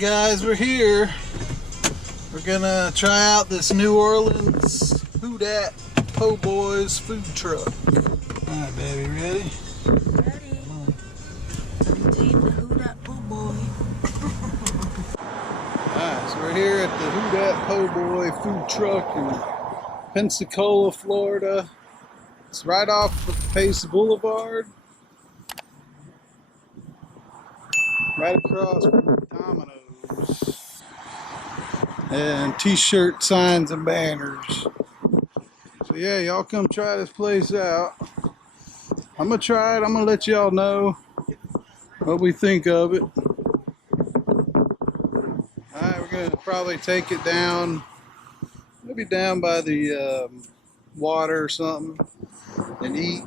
Guys, we're here. We're gonna try out this New Orleans Who Dat Po' Boys food truck. Alright, baby, ready? Ready. Time to eat the Who Dat Po' Boy. Alright, so we're here at the Who Dat Po' Boy food truck in Pensacola, Florida. It's right off of Pace Boulevard. Right across from Domino's. And t-shirt signs and banners. So yeah, y'all come try this place out. I'm gonna try it. I'm gonna let y'all know what we think of it. Alright, we're gonna probably take it down, maybe down by the water or something, and eat.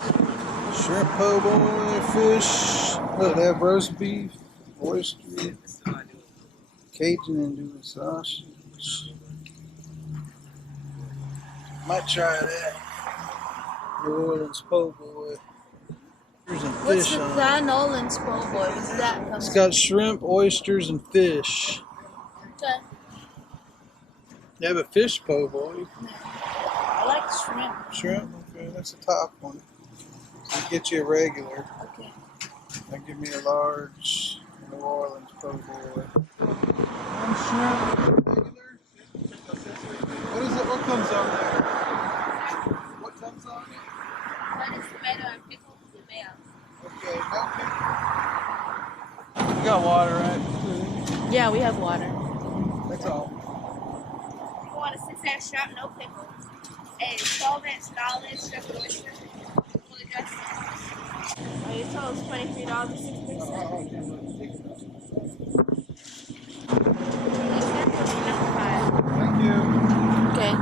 Shrimp po' boy, fish. Look, they have roast beef, oyster, Cajun and sausage. Might try that. New Orleans po' boy. There's some What's fish the on it. New Orleans Po' Boy? What's that? It's got shrimp, oysters, and fish. Okay. They have a fish po' boy. I like shrimp. Shrimp? Okay, that's the top one. So get you a regular. Okay. And give me a large New Orleans po' boy. One shrimp, regular. What is it? What comes on there? What comes on it? That is tomato and pickles and mayo. Okay, okay. You got water, right? Yeah, we have water. That's all. You want a 6-ounce shrimp, no pickles. A 12-ounce garlic, shrimp and oyster. Fully dressed. Oh, your total is $23.60. Thank you. Okay.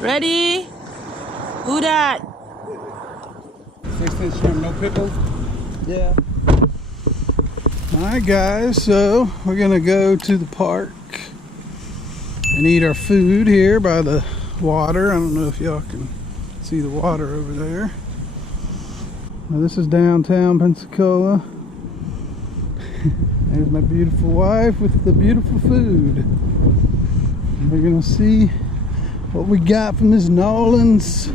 Ready? Who Dat? 6-inch shrimp, no pickles? Yeah. Alright guys, so we're gonna go to the park and eat our food here by the water. I don't know if y'all can see the water over there. Now this is downtown Pensacola. There's my beautiful wife with the beautiful food. And we're gonna see what we got from this New Orleans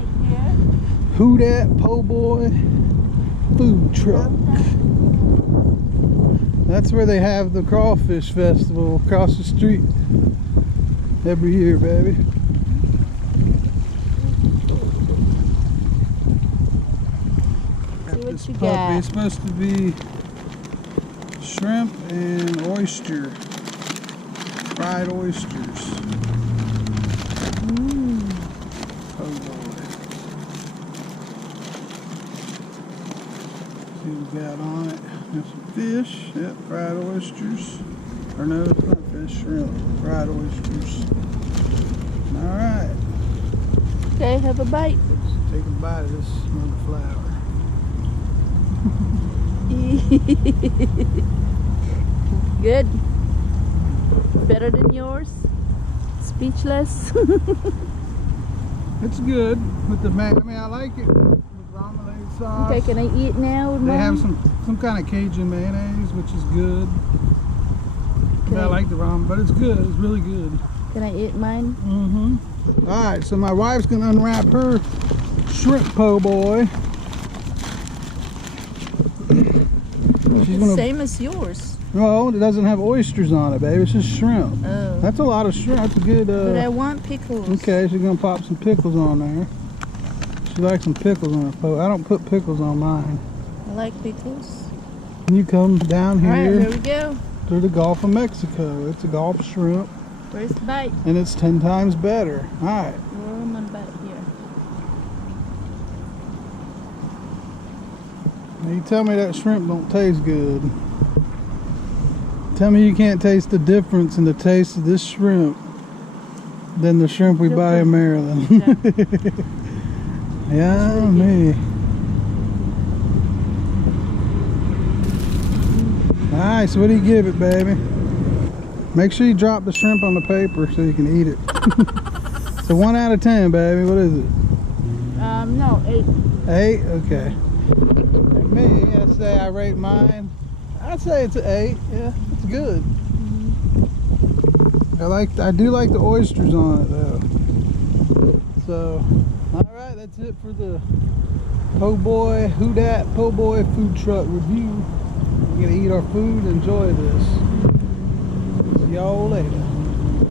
Who Dat Po' Boy food truck. That's where they have the crawfish festival across the street every year, baby. This puppy is supposed to be shrimp and oyster, fried oysters. Po' boy. See what we got on it. There's some fish, yep, fried oysters. Or no, it's not fish, shrimp, fried oysters. Alright, Okay, have a bite. let's take a bite of this mother flower. Good. Better than yours? Speechless. It's good with the I mean, I like it with marmalade sauce. Okay, can I eat now? They have some kind of Cajun mayonnaise, which is good. I like the ramen, but it's good. It's really good. Can I eat mine? Mm-hmm. All right, so my wife's gonna unwrap her shrimp po' boy. She's gonna. Same as yours. No, it doesn't have oysters on it, baby. It's just shrimp. Oh. That's a lot of shrimp. That's a good. But I want pickles. Okay, she's gonna pop some pickles on there. She likes some pickles on her po'. I don't put pickles on mine. I like pickles. Can you come down here? Alright, here we go. To the Gulf of Mexico. It's a Gulf shrimp, First bite. and it's 10 times better. All right. Where am I bite here? Now you tell me that shrimp don't taste good. Tell me you can't taste the difference in the taste of this shrimp than the shrimp we buy in Maryland. Yeah, me. Alright, so what do you give it, baby? Make sure you drop the shrimp on the paper so you can eat it. So 1 out of 10, baby. What is it? No, 8. 8? Okay. Like me, I say I rate mine I'd say it's an 8. Yeah, it's good. I do like the oysters on it though. So, all right, that's it for the Po' Boy food truck review. We're gonna eat our food and enjoy this. See y'all later.